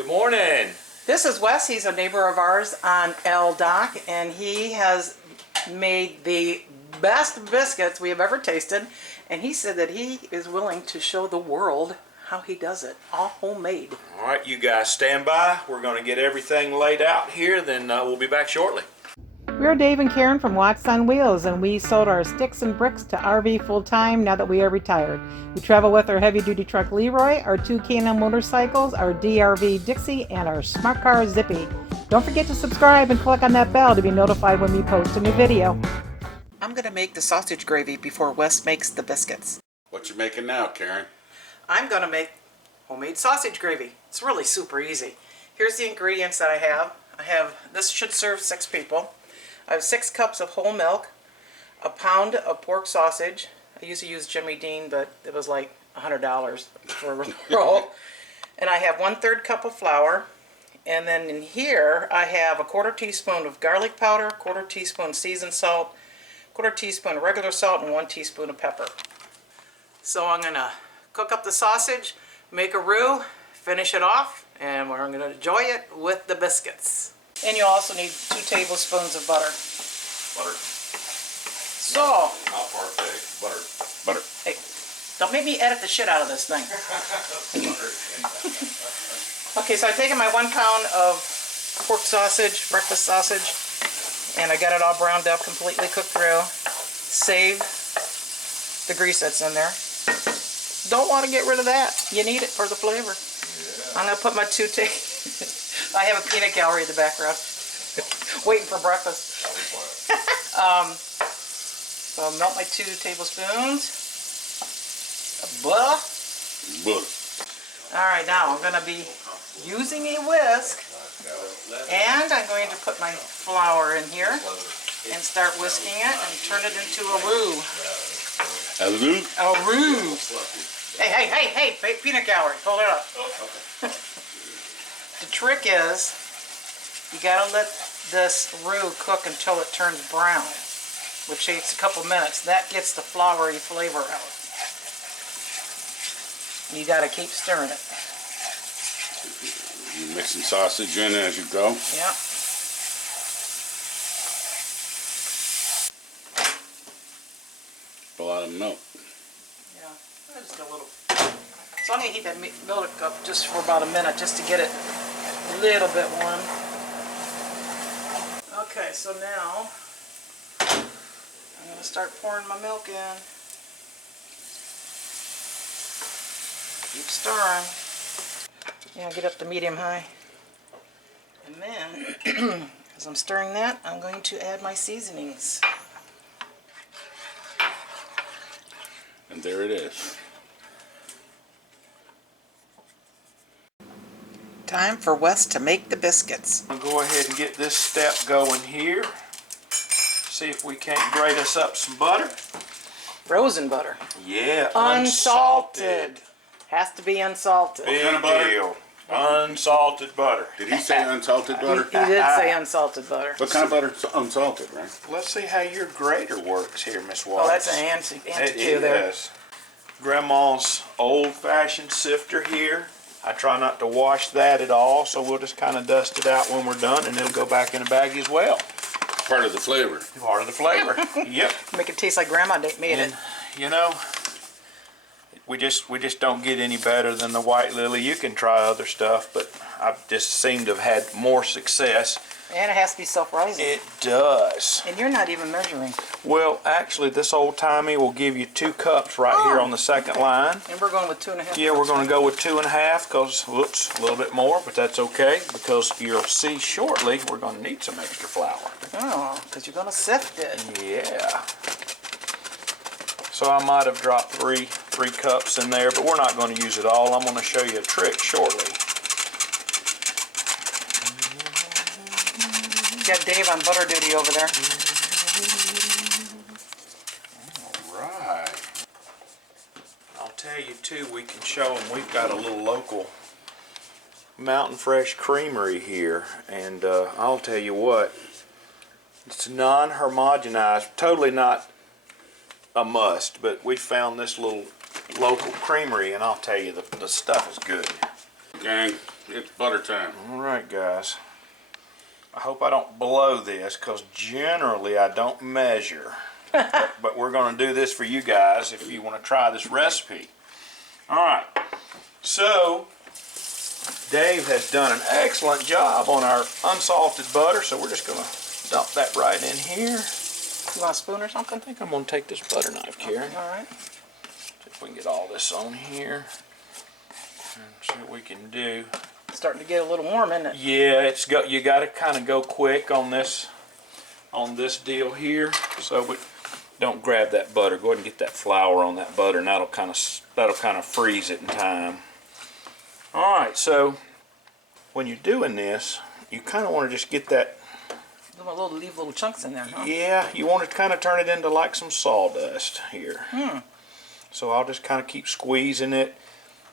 Good morning. This is Wes. He's a neighbor of ours on El Dock, and he has made the best biscuits we have ever tasted. And he said that he is willing to show the world how he does it, all homemade. All right, you guys stand by. We're going to get everything laid out here, then we'll be back shortly. We're Dave and Karen from Watts on Wheels, and we sold our sticks and bricks to RV full-time now that we are retired. We travel with our heavy-duty truck Leroy, our 2 K&N motorcycles, our DRV Dixie, and our smart car Zippy. Don't forget to subscribe and click on that bell to be notified when we post a new video. I'm going to make the sausage gravy before Wes makes the biscuits. What you making now, Karen? I'm going to make homemade sausage gravy. It's really super easy. Here's the ingredients that I have. This should serve 6 people. I have 6 cups of whole milk, a pound of pork sausage. I used to use Jimmy Dean, but it was like $100 for a roll. And I have 1/3 cup of flour. And then in here, I have a 1/4 teaspoon of garlic powder, 1/4 teaspoon seasoned salt, 1/4 teaspoon of regular salt, and 1 teaspoon of pepper. So I'm going to cook up the sausage, make a roux, finish it off, and we're going to enjoy it with the biscuits. And you also need 2 tablespoons of butter. Butter. So, Not partake. Butter. Butter. hey, don't make me edit the shit out of this thing. Okay, so I've taken my 1 pound of pork sausage, breakfast sausage, and I got it all browned up, completely cooked through. Save the grease that's in there. Don't want to get rid of that. You need it for the flavor. Yeah. I'm going to put my 2 I have a peanut gallery in the background. Waiting for breakfast. So I'll melt my 2 tablespoons of butter. Butter. Alright, now I'm going to be using a whisk, and I'm going to put my flour in here and start whisking it and turn it into a roux. A roux? A roux. Hey, peanut gallery, hold it up. The trick is, you gotta let this roux cook until it turns brown, which takes a couple minutes. That gets the floury flavor out. You gotta keep stirring it. You mixing sausage in as you go? Yep. A lot of milk. Yeah, just a little. So I'm gonna heat that milk up just for about a minute, just to get it a little bit warm. Okay, so now I'm going to start pouring my milk in. Keep stirring. Yeah, get up to medium high. And then, as I'm stirring that, I'm going to add my seasonings. And there it is. Time for Wes to make the biscuits. I'll go ahead and get this step going here. See if we can't grate us up some butter. Frozen butter. Yeah, Unsalted. Has to be unsalted. Big kind of butter? deal. Unsalted butter. Did he say unsalted butter? He did say unsalted butter. What kind of butter? Unsalted, right? Let's see how your grater works here, Miss Watts. Oh, that's an anti It there. is. Grandma's old-fashioned sifter here. I try not to wash that at all, so we'll just kind of dust it out when we're done, and it'll go back in a bag as well. Part of the flavor. Part of the flavor. Yep. Make it taste like Grandma made it. You know, we just don't get any better than the White Lily. You can try other stuff, but I've just seemed to have had more success. And it has to be self-rising. It does. And you're not even measuring. Well, actually, this old-timey will give you 2 cups right here on the second line. And we're going with 2.5. Yeah, we're going to go with 2.5 because, whoops, a little bit more, but that's okay because you'll see shortly we're going to need some extra flour. Oh, because you're going to sift it. Yeah. So I might have dropped three cups in there, but we're not going to use it all. I'm going to show you a trick shortly. Got Dave on butter duty over there. Alright. I'll tell you too, we can show them we've got a little local Mountain Fresh Creamery here, and I'll tell you what, it's non-homogenized, totally not a must, but we found this little local creamery, and I'll tell you, the stuff is good. Gang, It's butter time. All right, guys. I hope I don't blow this, because generally I don't measure. but we're going to do this for you guys if you want to try this recipe. All right. So, Dave has done an excellent job on our unsalted butter, so we're just going to dump that right in here. You want a spoon or something? I think I'm going to take this butter knife, Karen. All right. See if we can get all this on here and see what we can do. It's starting to get a little warm, isn't it? Yeah, you got to kind of go quick on this deal here. So we don't grab that butter. Go ahead and get that flour on that butter, and that'll kind of freeze it in time. All right, so when you're doing this, you kind of want to just get that. Leave little chunks in there, huh? Yeah, you want to kind of turn it into like some sawdust here. So I'll just kind of keep squeezing it.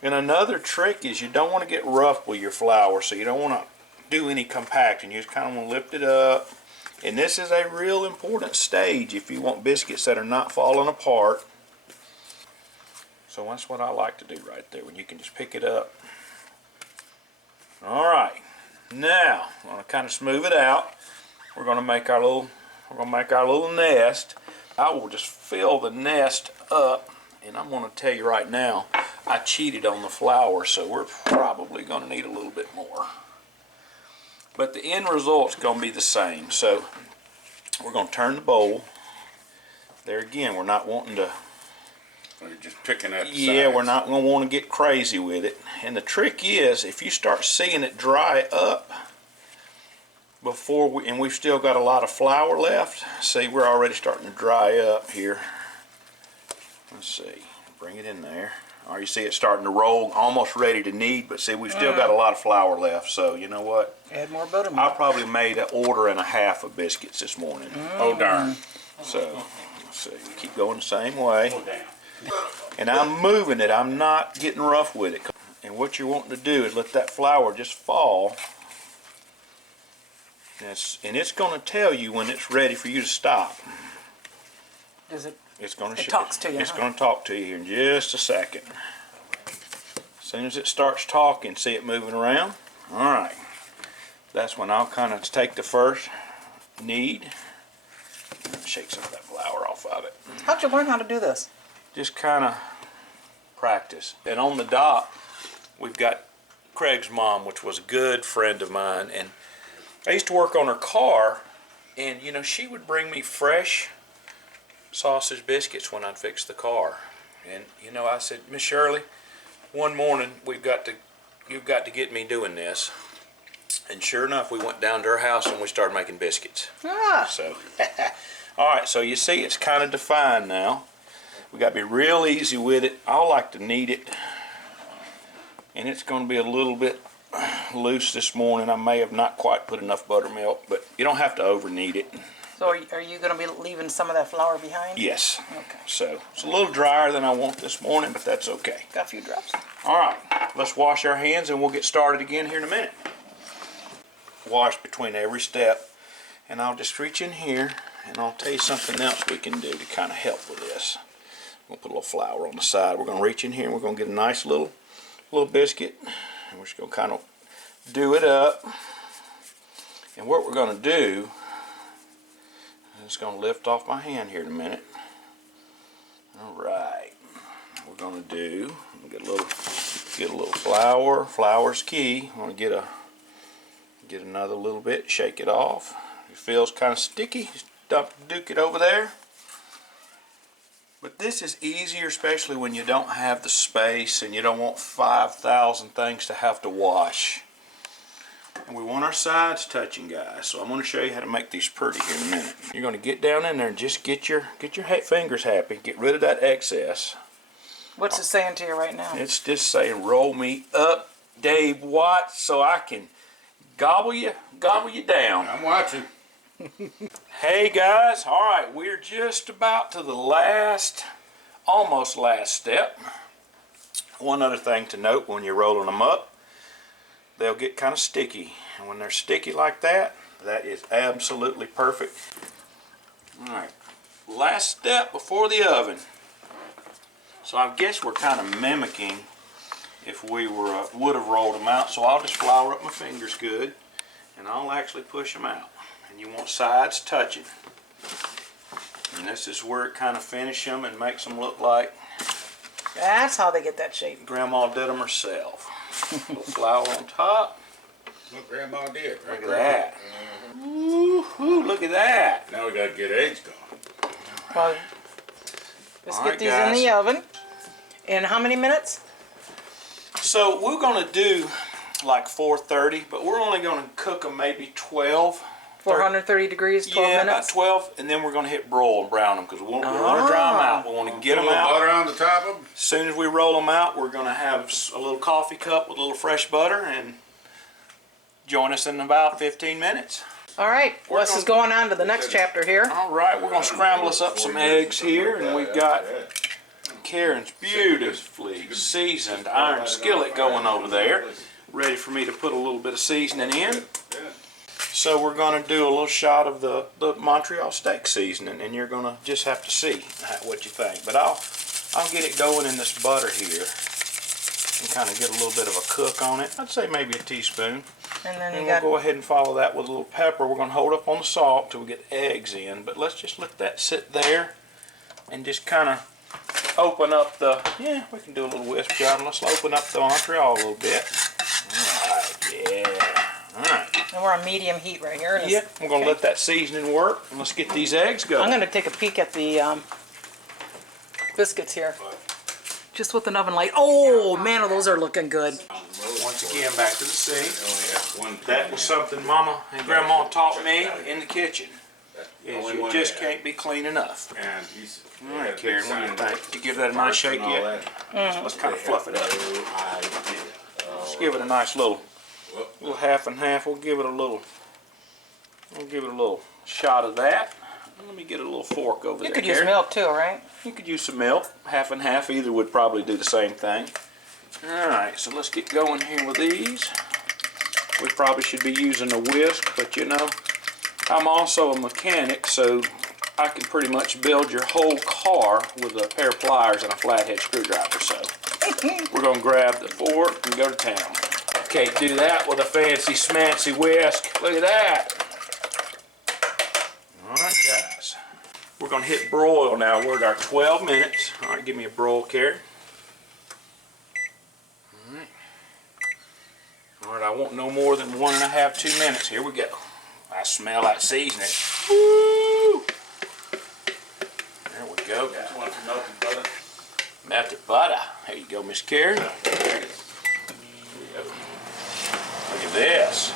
And another trick is you don't want to get rough with your flour, so you don't want to do any compacting. You just kind of want to lift it up. And this is a real important stage if you want biscuits that are not falling apart. So that's what I like to do right there, when you can just pick it up. All right, now I'm going to kind of smooth it out. We're going to make our little nest. I will just fill the nest up, and I'm going to tell you right now, I cheated on the flour, so we're probably going to need a little bit more. But the end result's going to be the same. So we're going to turn the bowl. There again, we're not wanting to. You're just picking at the Yeah, sides. we're not going to want to get crazy with it. And the trick is, if you start seeing it dry up and we've still got a lot of flour left. See, we're already starting to dry up here. Let's see, bring it in there. All right, you see it starting to roll, almost ready to knead, but see, we've still got a lot of flour left, so you know what? Add more butter. I probably made 1.5 orders of biscuits this morning. Oh, darn. So, let's see, keep going the same way. And I'm moving it, I'm not getting rough with it. And what you're wanting to do is let that flour just fall. And it's going to tell you when it's ready for you to stop. Does it? It's going to. It talks to you. It's going to talk to you here in just a second. As soon as it starts talking, see it moving around. All right. That's when I'll kind of take the first knead. Shake some of that flour off of it. How'd you learn how to do this? Just kind of practice. And on the dock, we've got Craig's mom, which was a good friend of mine, and I used to work on her car, and you know, she would bring me fresh sausage biscuits when I'd fix the car. And you know, I said, Miss Shirley, one morning you've got to get me doing this. And sure enough, we went down to her house and we started making biscuits. So, all right, so you see it's kind of defined now. We got to be real easy with it. I like to knead it, and it's going to be a little bit loose this morning. I may have not quite put enough buttermilk, but you don't have to over knead it. So are you going to be leaving some of that flour behind? Yes. Okay. So it's a little drier than I want this morning, but that's okay. Got a few drops. All right, let's wash our hands and we'll get started again here in a minute. Wash between every step, and I'll just reach in here and I'll tell you something else we can do to kind of help with this. We'll put a little flour on the side. We're going to reach in here and we're going to get a nice little biscuit, and we're just going to kind of do it up. And what we're going to do, it's going to lift off my hand here in a minute. All right, we're going to do, get a little flour. Flour's key. I'm going to get another little bit, shake it off. If it feels kind of sticky, just duke it over there. But this is easier, especially when you don't have the space and you don't want 5,000 things to have to wash. And we want our sides touching, guys. So I'm going to show you how to make these pretty here in a minute. You're going to get down in there and just get your fingers happy. Get rid of that excess. What's it saying to you right now? It's just saying, roll me up, Dave Watts, so I can gobble you down. I'm watching. Hey guys, all right, we're just about to the almost last step. One other thing to note, when you're rolling them up, they'll get kind of sticky. And when they're sticky like that, that is absolutely perfect. All right, last step before the oven. So I guess we're kind of mimicking if we would have rolled them out. So I'll just flour up my fingers good, and I'll actually push them out. And you want sides touching. And this is where it kind of finishes them and makes them look like That's how they get that shape. Grandma did them herself. A little flour on top. What Grandma did. Look at that. Ooh, look at that. Now we gotta get eggs going. Well, let's All get right, these guys. in the oven. In how many minutes? So we're going to do like 430, but we're only going to cook them maybe 12. 430 degrees, 12 Yeah, minutes? about 12, and then we're going to hit broil and brown them because we want to dry them out. We want to get Put a them little out. butter on the top of them. As soon as we roll them out, we're going to have a little coffee cup with a little fresh butter, and join us in about 15 minutes. All right, Wes is going on to the next chapter here. All right, we're going to scramble us up some eggs here, and we've got Karen's beautifully seasoned iron skillet going over there, ready for me to put a little bit of seasoning in. So we're going to do a little shot of the Montreal steak seasoning, and you're going to just have to see what you think. But I'll get it going in this butter here and kind of get a little bit of a cook on it. I'd say maybe a teaspoon. And then you And got we'll go ahead and follow that with a little pepper. We're going to hold up on the salt till we get eggs in. But let's just let that sit there and just kind of open up the, yeah, we can do a little whisk, John. Let's open up the Montreal a little bit. All right, yeah. All right. and we're on medium heat right here. Yeah, we're going to let that seasoning work, and let's get these eggs going. I'm going to take a peek at the biscuits here. Just with an oven light. Oh, man, oh, those are looking good. Once again, back to the sink. Only have one. That was something Mama and Grandma taught me in the kitchen. Is you just can't be clean enough. And he's. All right, Karen, what do you think? Did you give that a nice shake yet? Let's kind of fluff it up. Let's give it a nice little half and half. We'll give it a little shot of that. Let me get a little fork over there. You could use Karen. milk too, right? You could use some milk, half and half. Either would probably do the same thing. All right, so let's get going here with these. We probably should be using a whisk, but you know, I'm also a mechanic, so I can pretty much build your whole car with a pair of pliers and a flathead screwdriver. So we're gonna grab the fork and go to town. Can't do that with a fancy smancy whisk. Look at that. All right, guys. We're gonna hit broil now. We're at our 12 minutes. All right, give me a broil, Karen. All right, I want no more than 1.5, 2 minutes. Here we go. I smell that seasoning. Woo! There we go, guys. Want some melted butter? Melted butter. There you go, Miss Karen. Look at this.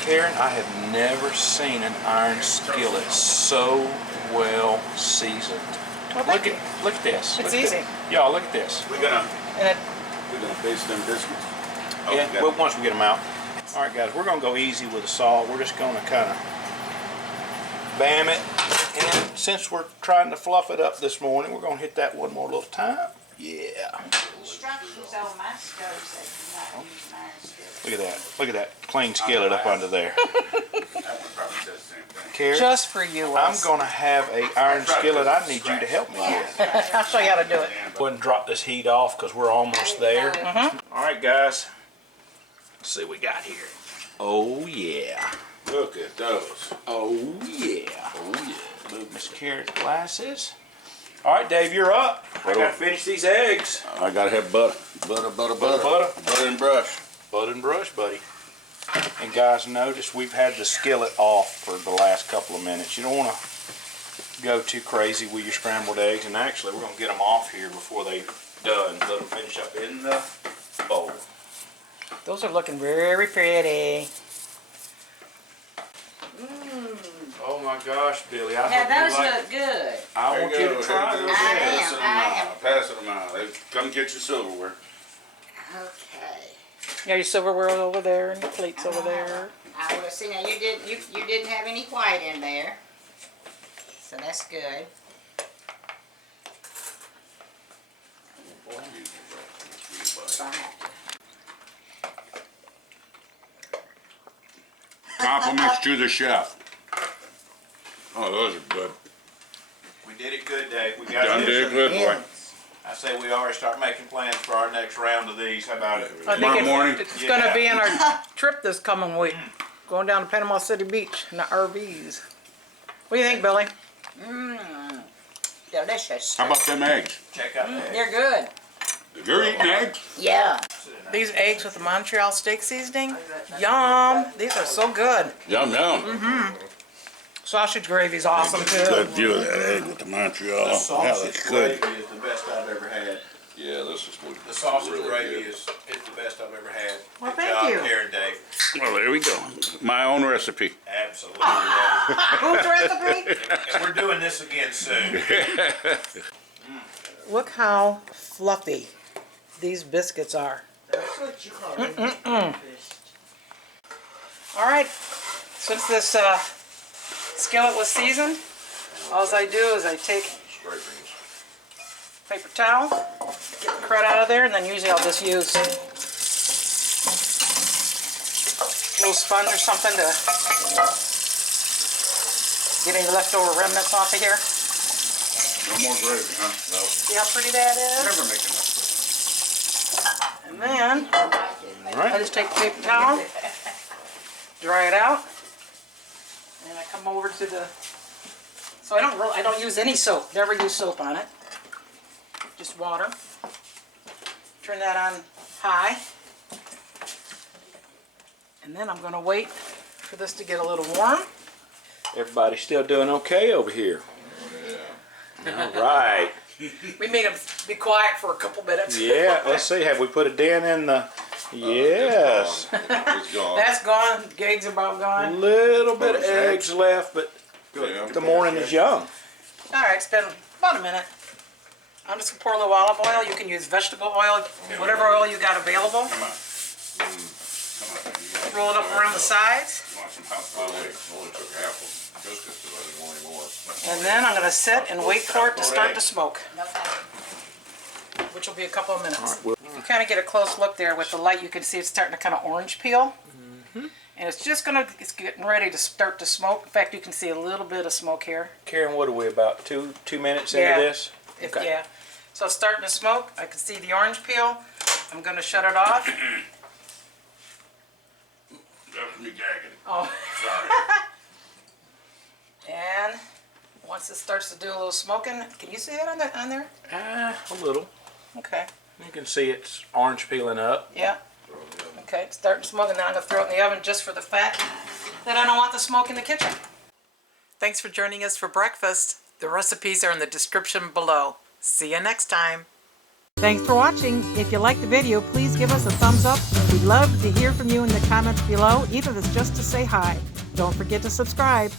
Karen, I have never seen an iron skillet so well seasoned. Well, Look at this. It's Look at easy. this. Y'all, look at this. We're gonna And it, baste them biscuits. Oh, Yeah, we got- well, once we get them out. All right, guys, we're gonna go easy with the salt. We're just gonna kind of bam it. And since we're trying to fluff it up this morning, we're gonna hit that one more little time. Yeah. Instructions on my stove say do not use an iron skillet. Look at that. Look at that clean skillet up under there. That one probably says the same thing. Karen, just for you, I'm Wes. gonna have a iron skillet. I need you to help me with. I'll show you how to do it. Go ahead and drop this heat off because we're almost there. All right, guys. Let's see what we got here. Oh yeah. Look at those. Oh yeah. Oh yeah. Move Miss Karen's glasses. All right, Dave, you're up. I gotta finish these eggs. I gotta have butter. Butter. Butter. Butter and brush. Butter and brush, buddy. And guys, notice we've had the skillet off for the last couple of minutes. You don't want to go too crazy with your scrambled eggs. And actually, we're gonna get them off here before they're done. Let them finish up in the bowl. Those are looking very pretty. Oh my gosh, Billy! I Now hope you those like. look good. I want you to try those I eggs. am. Pass it around. Come get your silverware. Okay. Yeah, your silverware over there and your plates over there. I will see. Now you didn't have any white in there, so that's good. Fine. Compliments to the chef. Oh, those are good. We did it good, Dave. We got Done it. did good, boy. Yes. That's say we already start making plans for our next round of these. How about it? I Tomorrow think morning? it's gonna be in our trip this coming week. Going down to Panama City Beach in the RVs. What do you think, Billy? Delicious. How about them eggs? Check out the They're good. You're eating eggs? Yeah. These eggs with the Montreal steak seasoning, yum. These are so good. Yum, yum. Sausage gravy's awesome too. Good view of that egg with the Montreal. The Yeah, sausage that's good. gravy is the best I've ever had. Yeah, this is good. The sausage Really gravy good. is the best I've ever had. Well, Good thank job, you. Karen, Dave. Well, there we go. My own recipe. Absolutely. Dave. Who's recipe? And we're doing this again soon. Look how fluffy these biscuits are. That's what you call it. All right, since this skillet was seasoned, all I do is I take paper towel, get the crud out of there, and then usually I'll just use a little sponge or something to get any leftover remnants off of here. No more gravy, huh? No. See how pretty that is? Never make enough. And then I just take the paper towel, dry it out, and I come over to the. So I don't use any soap. Never use soap on it. Just water. Turn that on high, and then I'm going to wait for this to get a little warm. Everybody's still doing okay over here. All right. We made them be quiet for a couple minutes. Yeah, let's see. Have we put a dent in the... Yes. It's gone. That's gone. Eggs about A gone. little bit of eggs left, but Good. the morning is young. All right, it's been about a minute. I'm just gonna pour a little olive oil. You can use vegetable oil, whatever oil you got available. Come on. Roll it up around the sides. Want some house only took half of biscuits, so I didn't want any more. And then I'm gonna sit and wait for it to start to smoke, No thank you. which will be a couple of minutes. well- If you kind of get a close look there with the light, you can see it's starting to kind of orange peel. And it's getting ready to start to smoke. In fact, you can see a little bit of smoke here. Karen, what are we, about two minutes into Yeah. this? Yeah. So it's starting to smoke. I can see the orange peel. I'm gonna shut it off. That's me gagging. Oh. Sorry. And once it starts to do a little smoking, can you see that on there? A little. Okay. You can see it's orange peeling up. Yeah. Okay, it's starting smoking. Now I'm going to throw it in the oven just for the fact that I don't want the smoke in the kitchen. Thanks for joining us for breakfast. The recipes are in the description below. See you next time. Thanks for watching. If you liked the video, please give us a thumbs up. We'd love to hear from you in the comments below, even if it's just to say hi. Don't forget to subscribe.